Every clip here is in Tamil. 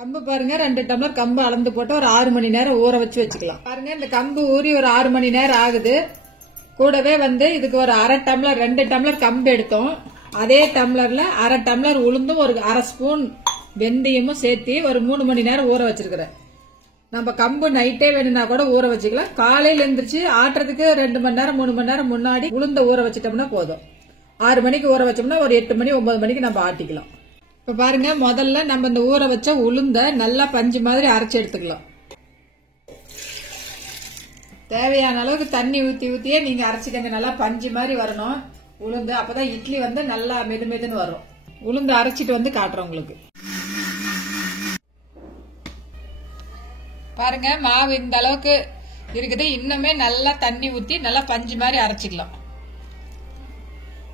கம்பு பாருங்க 2 டம்ளர் கம்பு அளந்து போட்டு ஒரு 6 மணி நேரம் ஊற வச்சுக்கலாம். பாருங்க இந்த கம்பு ஊறி ஒரு 6 மணி நேரம் ஆகுது. கூடவே இதுக்கு ஒரு 1/2 டம்ளர் 2 டம்ளர் கம்பு எடுத்தோம். அதே டம்ளர்ல 1/2 டம்ளர் உளுந்தும் ஒரு 1/2 ஸ்பூன் வெந்தயமும் சேர்த்து ஒரு 3 மணி நேரம் ஊற வச்சிருக்கிறேன். நம்ம கம்பு நைட்டே வேணும்னா கூட ஊற வச்சுக்கலாம். காலையில எழுந்திரிச்சு ஆட்டுறதுக்கு 2 மணி நேரம் 3 மணி நேரம் முன்னாடி உளுந்த ஊற வச்சிட்டோம்னா போதும். 6 மணிக்கு ஊற வச்சோம்னா ஒரு 8 மணி 9 மணிக்கு நம்ம ஆட்டிக்கலாம். இப்ப பாருங்க, முதல்ல நம்ம இந்த ஊற வச்ச உளுந்த நல்லா பஞ்சு மாதிரி அரைச்சு எடுத்துக்கலாம். தேவையான அளவுக்கு தண்ணி ஊத்தியே நீங்க அரைச்சிக்கங்க. நல்லா பஞ்சு மாதிரி வரணும் உளுந்து. அப்பதான் இட்லி நல்லா மெதுமெதுன்னு வரும். உளுந்து அரைச்சிட்டு காட்டுறோம் உங்களுக்கு. பாருங்க, மாவு இந்த அளவுக்கு இருக்குது. இன்னுமே நல்லா தண்ணி ஊத்தி நல்லா பஞ்சு மாதிரி அரைச்சிக்கலாம்.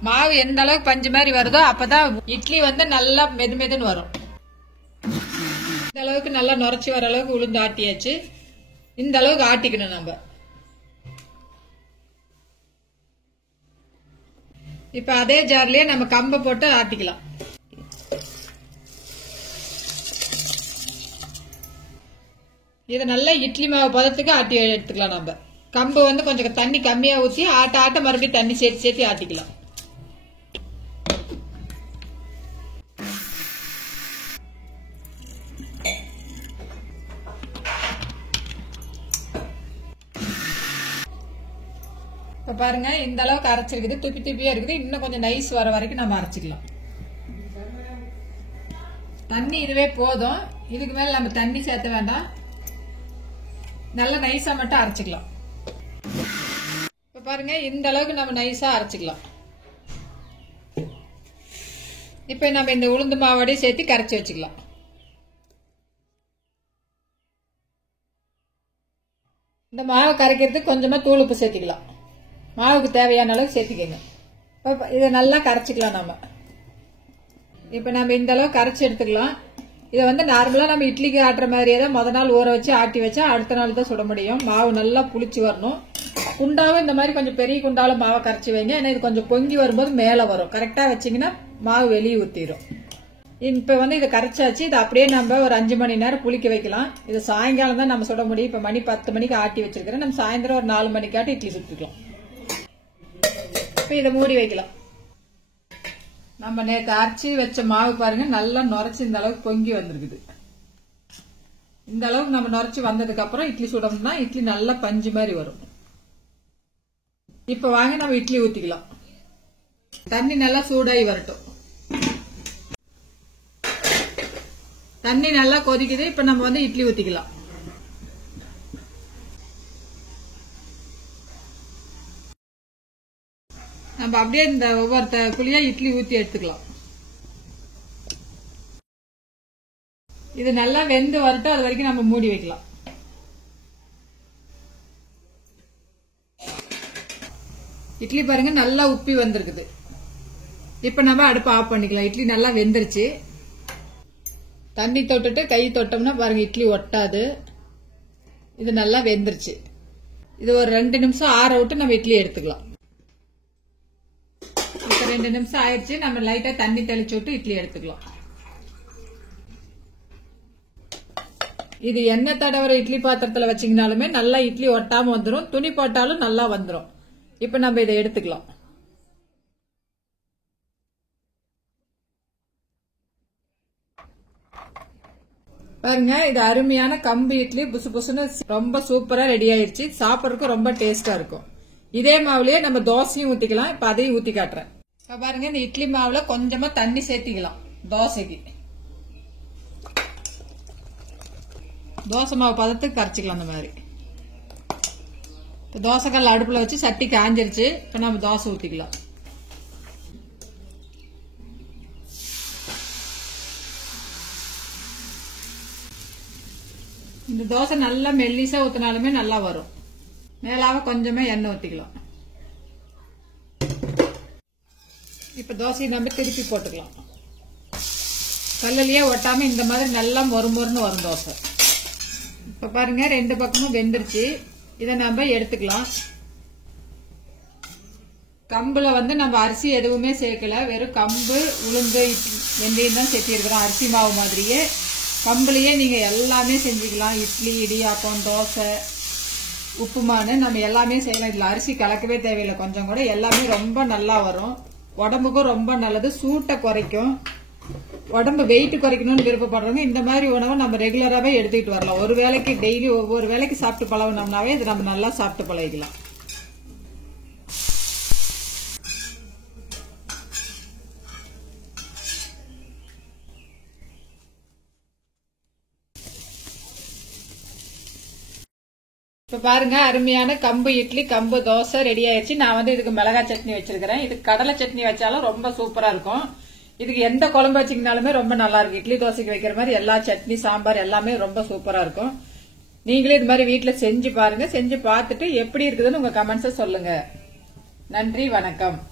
மாவு எந்த அளவுக்கு பஞ்சு மாதிரி வருதோ அப்பதான் இட்லி நல்லா மெதுமெதுன்னு வரும். இந்த அளவுக்கு நல்லா நுரைச்சி வர அளவுக்கு உளுந்து ஆட்டியாச்சு. இந்த அளவுக்கு ஆட்டிக்கணும் நம்ம. இப்ப அதே ஜார்லயே நம்ம கம்பை போட்டு ஆட்டிக்கலாம். இதை நல்லா இட்லி மாவு பதத்துக்கு ஆட்டி எடுத்துக்கலாம். நம்ம கம்பு கொஞ்சம் தண்ணி கம்மியா ஊற்றி ஆட்ட மறுபடியும் தண்ணி சேர்த்து ஆட்டிக்கலாம். இப்ப பாருங்க, இந்த அளவுக்கு அரைச்சிருக்குது. துப்பியா இருக்குது. இன்னும் கொஞ்சம் நைஸ் வர வரைக்கும் நம்ம அரைச்சிக்கலாம். தண்ணி இதுவே போதும். இதுக்கு மேல நம்ம தண்ணி சேர்த்த வேண்டாம். நல்லா நைஸா மட்டும் அரைச்சிக்கலாம். இப்ப பாருங்க, இந்த அளவுக்கு நம்ம நைஸா அரைச்சிக்கலாம். இப்ப நம்ம இந்த உளுந்து மாவோடய சேர்த்து கரைச்சி வச்சுக்கலாம். இந்த மாவை கரைக்கிறதுக்கு கொஞ்சமா தூள் உப்பு சேர்த்துக்கலாம். மாவுக்கு தேவையான அளவுக்கு சேர்த்துக்கங்க. இதை நல்லா கரைச்சிக்கலாம். இப்ப நம்ம இந்த அளவுக்கு கரைச்சி எடுத்துக்கலாம். இதை நார்மலா நம்ம இட்லிக்கு ஆட்டுற மாதிரியே தான் முத நாள் ஊற வச்சு ஆட்டி வச்சா அடுத்த நாள் தான் சுட முடியும். மாவு நல்லா புளிச்சு வரணும். குண்டாவும் இந்த மாதிரி கொஞ்சம் பெரிய குண்டால மாவை கரைச்சி வைங்க. ஏன்னா இது கொஞ்சம் பொங்கி வரும்போது மேல வரும். கரெக்டா வச்சீங்கன்னா மாவு வெளியே ஊத்திரும். இப்ப இதை கரைச்சாச்சு. இதை அப்படியே நம்ம ஒரு 5 மணி நேரம் புளிக்க வைக்கலாம். இது சாயங்காலம் தான் நம்ம சுட முடியும். இப்ப மணி 10 மணிக்கு ஆட்டி வச்சிருக்கிறேன். நம்ம சாயந்தரம் ஒரு 4 மணிக்காட்டி இட்லி சுட்டுக்கலாம். இப்ப இதை மூடி வைக்கலாம். நம்ம நேற்று அரைச்சி வச்ச மாவு பாருங்க, நல்லா நுரைச்சி இந்த அளவுக்கு பொங்கி வந்திருக்குது. இந்த அளவுக்கு நம்ம நுரைச்சி வந்ததுக்கு அப்புறம் இட்லி சுடணும்னா இட்லி நல்லா பஞ்சு மாதிரி வரும். இப்ப வாங்க நம்ம இட்லி ஊத்திக்கலாம். தண்ணி நல்லா சூடாகி வரட்டும். தண்ணி நல்லா கொதிக்குது. இப்ப நம்ம இட்லி ஊத்திக்கலாம். நம்ம அப்படியே இந்த ஒவ்வொரு குழியா இட்லி ஊத்தி எடுத்துக்கலாம். இது நல்லா வெந்து வரட்டும். அது வரைக்கும் நம்ம மூடி வைக்கலாம். இட்லி பாருங்க நல்லா உப்பி வந்திருக்குது. இப்ப நம்ம அடுப்பை ஆஃப் பண்ணிக்கலாம். இட்லி நல்லா வெந்துருச்சு. தண்ணி தொட்டுட்டு கை தொட்டோம்னா பாருங்க இட்லி ஒட்டாது. இது நல்லா வெந்துருச்சு. இது ஒரு 2 நிமிஷம் ஆற விட்டு நம்ம இட்லி எடுத்துக்கலாம். இப்ப 2 நிமிஷம் ஆயிடுச்சு. நம்ம லைட்டா தண்ணி தெளிச்சு விட்டு இட்லி எடுத்துக்கலாம். இது எண்ணெய் தடவர இட்லி பாத்திரத்துல வச்சீங்கனாலுமே நல்லா இட்லி ஒட்டாம வந்துடும். துணி போட்டாலும் நல்லா வந்துடும். இப்ப நம்ம இதை எடுத்துக்கலாம். பாருங்க, இது அருமையான கம்பு இட்லி புசு புசுன்னு ரொம்ப சூப்பரா ரெடி ஆயிடுச்சு. சாப்பிடறதுக்கு ரொம்ப டேஸ்டா இருக்கும். இதே மாவுலயே நம்ம தோசையும் ஊத்திக்கலாம். இப்ப அதையும் ஊத்தி காட்டுறேன். இப்ப பாருங்க, இந்த இட்லி மாவுல கொஞ்சமா தண்ணி சேர்த்திக்கலாம். தோசைக்கு தோசை மாவு பதத்துக்கு கரைச்சிக்கலாம். அந்த மாதிரி தோசைக்கல் அடுப்புல வச்சு சட்டி காஞ்சிருச்சு. இப்ப நம்ம தோசை ஊத்திக்கலாம். இந்த தோசை நல்லா மெல்லிசா ஊத்தினாலுமே நல்லா வரும். மேலாவ கொஞ்சமா எண்ணெய் ஊத்திக்கலாம். இப்ப தோசையை நம்ம திருப்பி போட்டுக்கலாம். கல்லுலயே ஒட்டாம இந்த மாதிரி நல்லா மொறுமொறுன்னு வரும் தோசை. இப்ப பாருங்க, 2 பக்கமும் வெந்துருச்சு. இதை நம்ம எடுத்துக்கலாம். கம்புல நம்ம அரிசி எதுவுமே சேர்க்கல. வெறும் கம்பு, உளுந்து, வெந்தயம் தான் சேர்த்திருக்கிறோம். அரிசி மாவு மாதிரியே கம்புலயே நீங்க எல்லாமே செஞ்சுக்கலாம். இட்லி, இடியாப்பம், தோசை, உப்புமானு நம்ம எல்லாமே செய்யலாம். இதுல அரிசி கலக்கவே தேவையில்லை. கொஞ்சம் கூட எல்லாமே ரொம்ப நல்லா வரும். உடம்புக்கும் ரொம்ப நல்லது. சூட்டை குறைக்கும். உடம்பு வெயிட் குறைக்கணும்னு விருப்பப்படுறவங்க இந்த மாதிரி உணவை நம்ம ரெகுலராகவே எடுத்துக்கிட்டு வரலாம். ஒரு வேளைக்கு டெய்லி ஒவ்வொரு வேளைக்கு சாப்பிட்டு பழகினோம்னாவே இது நம்ம நல்லா சாப்பிட்டு பழகிக்கலாம். இப்ப பாருங்க, அருமையான கம்பு இட்லி, கம்பு தோசை ரெடி ஆயிடுச்சு. நான் இதுக்கு மிளகாய் சட்னி வச்சிருக்கிறேன். இதுக்கு கடலை சட்னி வச்சாலும் ரொம்ப சூப்பரா இருக்கும். இதுக்கு எந்த குழம்பு வச்சிங்கனாலுமே ரொம்ப நல்லா இருக்கும். இட்லி தோசைக்கு வைக்கிற மாதிரி எல்லா சட்னி, சாம்பார் எல்லாமே ரொம்ப சூப்பரா இருக்கும். நீங்களே இது மாதிரி வீட்டுல செஞ்சு பாருங்க. செஞ்சு பார்த்துட்டு எப்படி இருக்குதுன்னு உங்க கமெண்ட்ஸை சொல்லுங்க. நன்றி, வணக்கம்.